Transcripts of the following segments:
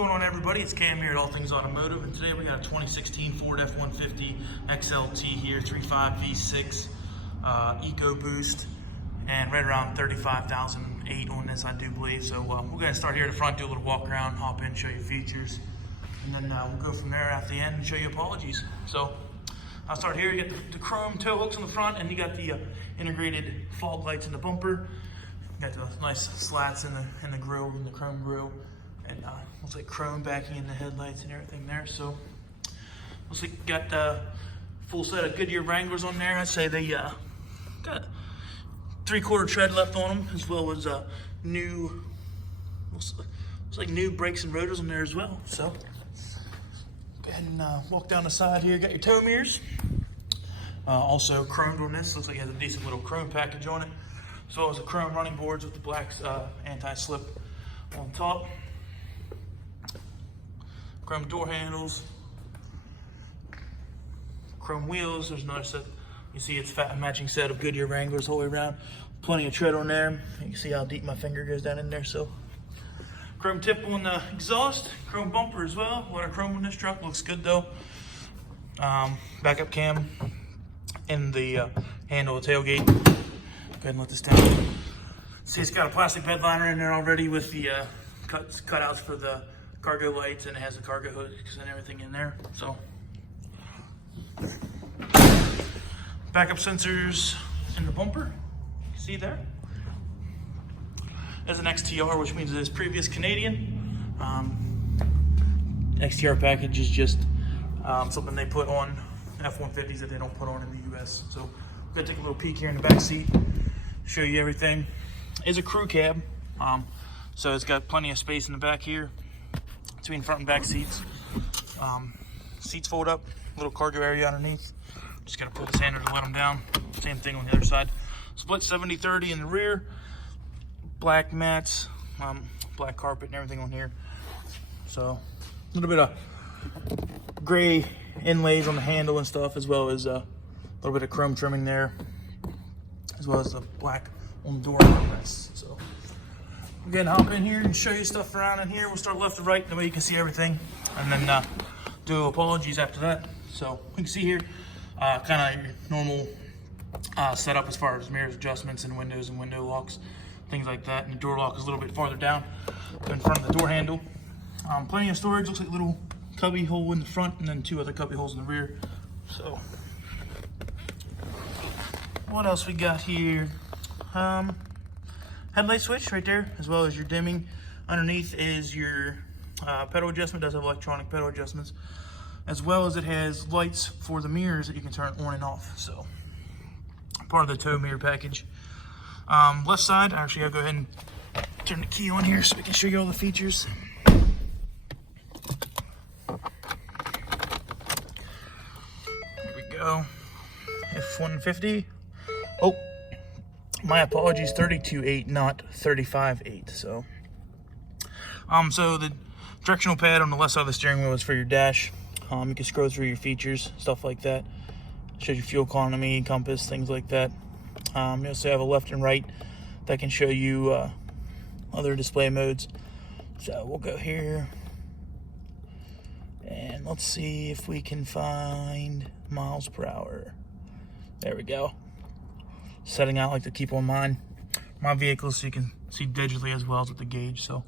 going on, everybody? It's Cam here at All Things Automotive, and today we got a 2016 Ford F-150 XLT here, 3.5 V6 EcoBoost, and right around 35,008 on this, I do believe. So we're going to start here at the front, do a little walk around, hop in, show you features, and then we'll go from there after the end and show you apologies. So I'll start here. You get the chrome tow hooks on the front, and you got the integrated fog lights in the bumper. You got the nice slats in the grill, in the chrome grill. And looks like chrome backing in the headlights and everything there. So looks like you got the full set of Goodyear Wranglers on there. I'd say they got 3/4 tread left on them, as well as new, looks like new brakes and rotors on there as well. So go ahead and walk down the side here. Got your tow mirrors, also chromed on this. Looks like it has a decent little chrome package on it, as well as the chrome running boards with the black anti-slip on top. Chrome door handles, chrome wheels. There's another set. You see it's a matching set of Goodyear Wranglers all the way around. Plenty of tread on there. You can see how deep my finger goes down in there. So chrome tip on the exhaust, chrome bumper as well. A lot of chrome on this truck. Looks good though. Backup cam in the handle of the tailgate. Go ahead and let this down. See, it's got a plastic bed liner in there already with the cutouts for the cargo lights, and it has the cargo hooks and everything in there. So backup sensors in the bumper, you can see there. There's an XTR, which means it is previous Canadian. XTR package is just something they put on F-150s that they don't put on in the US. So we're gonna take a little peek here in the back seat, show you everything. It's a crew cab, so it's got plenty of space in the back here between front and back seats. Seats fold up, little cargo area underneath. Just gotta pull this handle to let them down. Same thing on the other side. Split 70-30 in the rear. Black mats, black carpet and everything on here. So a little bit of gray inlays on the handle and stuff, as well as a little bit of chrome trimming there, as well as the black on the door armrests. So we're gonna hop in here and show you stuff around in here. We'll start left to right, that way you can see everything, and then do apologies after that. So we can see here kind of your normal setup as far as mirrors adjustments and windows and window locks, things like that. And the door lock is a little bit farther down in front of the door handle. Plenty of storage. Looks like a little cubby hole in the front, and then 2 other cubby holes in the rear. So what else we got here? Headlight switch right there, as well as your dimming. Underneath is your pedal adjustment. It does have electronic pedal adjustments, as well as it has lights for the mirrors that you can turn on and off. So part of the tow mirror package. Left side, actually I'll go ahead and turn the key on here so we can show you all the features. Here we go. F-150. Oh, my apologies, 32.8, not 35.8. So the directional pad on the left side of the steering wheel is for your dash. You can scroll through your features, stuff like that. Shows you fuel economy, compass, things like that. You also have a left and right that can show you other display modes. So we'll go here and let's see if we can find miles per hour. There we go. Setting out, like to keep on my vehicle, so you can see digitally as well as with the gauge. So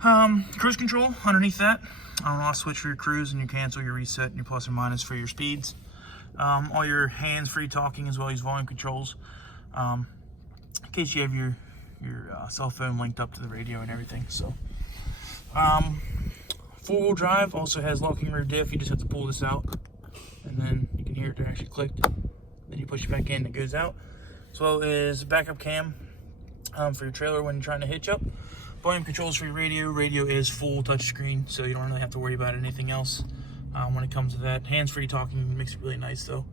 cruise control underneath that. I'll switch for your cruise and your cancel, your reset, and your plus or minus for your speeds. All your hands-free talking, as well as volume controls, in case you have your cell phone linked up to the radio and everything. So four-wheel drive also has locking rear diff. You just have to pull this out, and then you can hear it actually clicked. Then you push it back in, it goes out. As well as backup cam for your trailer when you're trying to hitch up. Volume controls for your radio. Radio is full touchscreen, so you don't really have to worry about anything else when it comes to that. Hands-free talking makes it really nice though.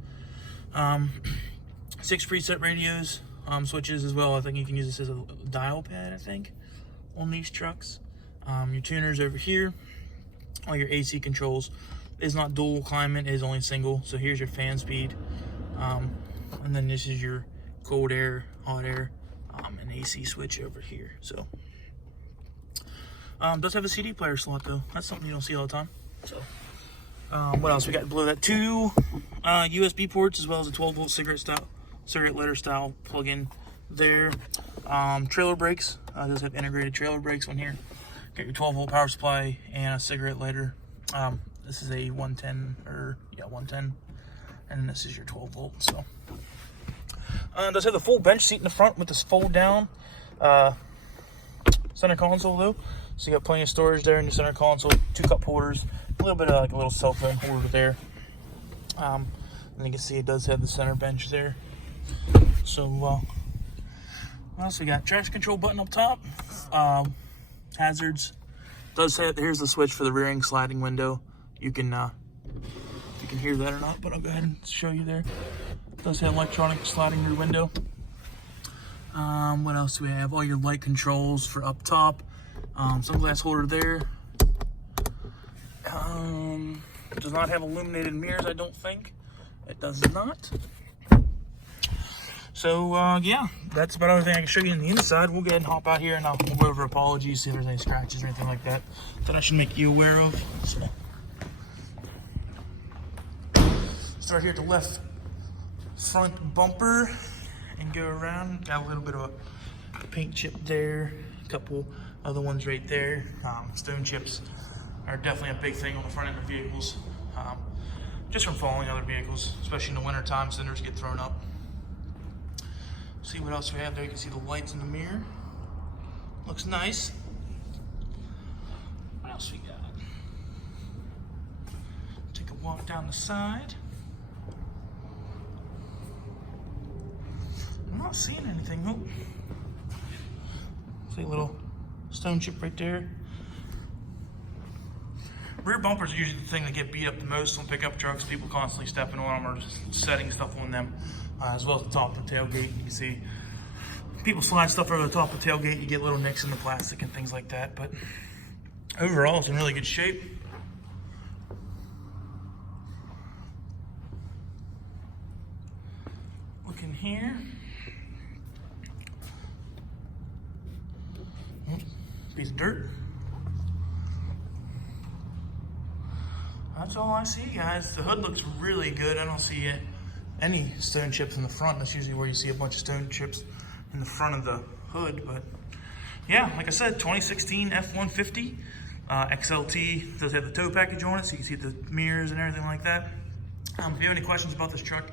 6 preset radios, switches as well. I think you can use this as a dial pad, I think, on these trucks. Your tuners over here. All your AC controls. It's not dual climate, it is only single. So here's your fan speed. And then this is your cold air, hot air, and AC switch over here. So Does have a CD player slot though. That's something you don't see all the time. So, what else we got below that? 2 USB ports as well as a 12-volt cigarette lighter style plug-in there. Trailer brakes. Does have integrated trailer brakes on here. Got your 12-volt power supply and a cigarette lighter. This is a 110, and this is your 12-volt. So, does have the full bench seat in the front with this fold-down center console though. So you got plenty of storage there in your center console. 2 cup holders, a little bit of like a little cell phone holder there. And you can see it does have the center bench there. So what else we got? Traction control button up top. Hazards. Does have, here's the switch for the rear end sliding window. You can if you can hear that or not, but I'll go ahead and show you there. Does have electronic sliding rear window. What else do we have? All your light controls for up top. Sunglass holder there. Does not have illuminated mirrors, I don't think. It does not. So, yeah, that's about everything I can show you on the inside. We'll go ahead and hop out here and I'll go over apologies, see if there's any scratches or anything like that that I should make you aware of. So, start here at the left front bumper and go around. Got a little bit of a paint chip there, a couple other ones right there. Stone chips are definitely a big thing on the front end of vehicles, just from following other vehicles, especially in the winter time. Cinders get thrown up. See what else we have there. You can see the lights in the mirror. Looks nice. What else we got? Take a walk down the side. I'm not seeing anything. Nope. See a little stone chip right there. Rear bumpers are usually the thing that get beat up the most on pickup trucks. People constantly stepping on them or just setting stuff on them, as well as the top of the tailgate. You can see people slide stuff over the top of the tailgate. You get little nicks in the plastic and things like that. But overall, it's in really good shape. Look in here. Piece of dirt. That's all I see, guys. The hood looks really good. I don't see any stone chips in the front. That's usually where you see a bunch of stone chips in the front of the hood. But yeah, like I said, 2016 F-150 XLT does have the tow package on it, so you can see the mirrors and everything like that. If you have any questions about this truck,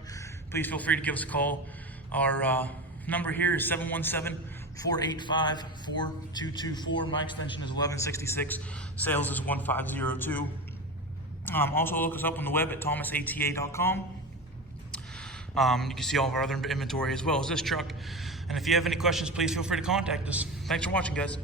please feel free to give us a call. Our number here is 717-485-4224. My extension is 1166. Sales is 1502. Also look us up on the web at thomasata.com. You can see all of our other inventory as well as this truck. And if you have any questions, please feel free to contact us. Thanks for watching, guys.